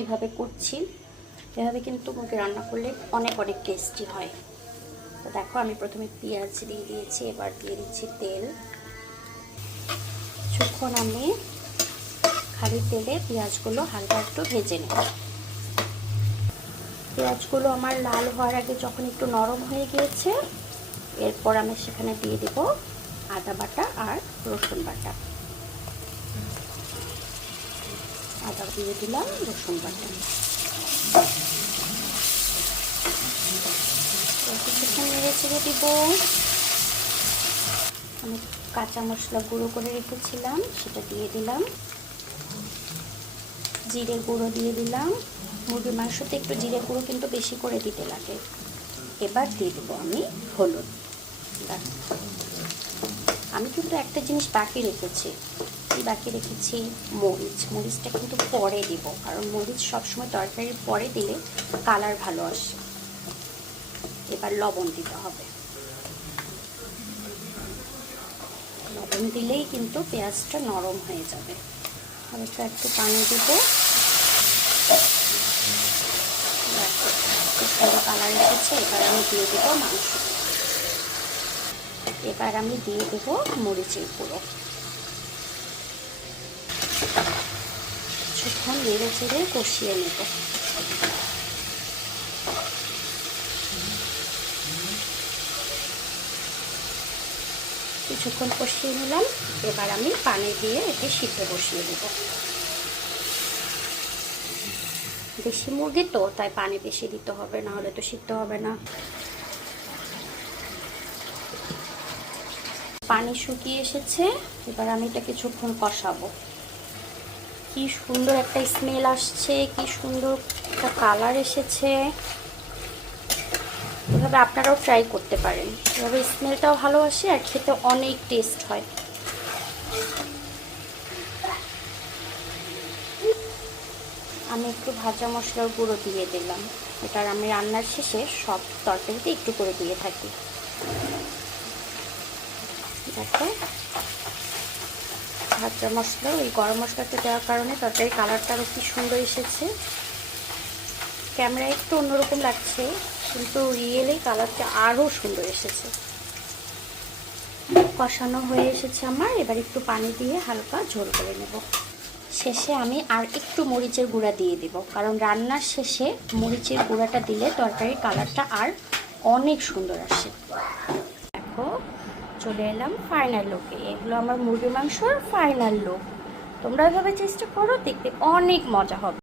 কিভাবে করছি এভাবে কিন্তু মুরগি রান্না করলে অনেক অনেক টেস্টি হয়। তো দেখো আমি প্রথমে পেঁয়াজ দিয়ে দিয়েছি, এবার দিয়ে দিচ্ছি তেল। কিছুক্ষণ আমি খালি তেলে পেঁয়াজগুলো হালকা একটু ভেজে নেব। পেঁয়াজগুলো আমার লাল হওয়ার আগে যখন একটু নরম হয়ে গিয়েছে, এরপর আমি সেখানে দিয়ে দেব আদা বাটা আর রসুন বাটা। আদা দিয়ে দিলাম, রসুন বাটা। কিছুক্ষণ নেড়ে চেড়ে দিব। আমি কাঁচা মশলা গুঁড়ো করে রেখেছিলাম, সেটা দিয়ে দিলাম। জিরে গুঁড়ো দিয়ে দিলাম। মুরগির মাংসতে একটু জিরে গুঁড়ো কিন্তু বেশি করে দিতে লাগে। এবার দিয়ে দেবো আমি হলুদ। আমি কিন্তু একটা জিনিস বাকি রেখেছি। কি বাকি রেখেছি? মরিচ। মরিচটা কিন্তু পরে দিব, কারণ মরিচ সবসময় তরকারির পরে দিলে কালার ভালো আসে। এবার লবণ দিতে হবে। লবণ দিলেই কিন্তু পেঁয়াজটা নরম হয়ে যাবে। হালকা একটু পানি দেবো। খুব সুন্দর কালার এসেছে। এবার আমি দিয়ে দেবো মাংস। এবার আমি দিয়ে দেবো মরিচের গুঁড়ো। কিছুক্ষণ নেড়ে চেড়ে কষিয়ে নেব। কিছুক্ষণ কষিয়ে নিলাম। এবার আমি পানি দিয়ে এতে সিদ্ধ বসিয়ে দেব। দেশি মুরগি তো, তাই পানি বেশি দিতে হবে, না হলে তো সিদ্ধ হবে না। পানি শুকিয়ে এসেছে। এবার আমি এটা কিছুক্ষণ কষাবো। কি সুন্দর একটা স্মেল আসছে, কি সুন্দর একটা কালার এসেছে। এভাবে আপনারাও ট্রাই করতে পারেন। এভাবে স্মেলটাও ভালো আসে আর খেতে অনেক টেস্ট হয়। আমি একটু ভাজা মশলার গুঁড়ো দিয়ে দিলাম। এটা আমি রান্নার শেষে সব তরকারিতে একটু করে দিয়ে থাকি। দেখো, ভাজা মশলা, ওই গরম মশলাটা দেওয়ার কারণে তরকারির কালারটা আরও কি সুন্দর এসেছে। ক্যামেরায় একটু অন্যরকম লাগছে, কিন্তু রিয়েলি কালারটা আরও সুন্দর এসেছে। কষানো হয়ে এসেছে আমার। এবার একটু পানি দিয়ে হালকা ঝোল করে নেব। শেষে আমি আর একটু মরিচের গুঁড়া দিয়ে দিব, কারণ রান্নার শেষে মরিচের গুঁড়াটা দিলে তরকারির কালারটা আর অনেক সুন্দর আসে। দেখো, চলে এলাম ফাইনাল লুকে। এগুলো আমার মুরগির মাংসর ফাইনাল লুক। তোমরা এভাবে চেষ্টা করো, দেখতে অনেক মজা হবে।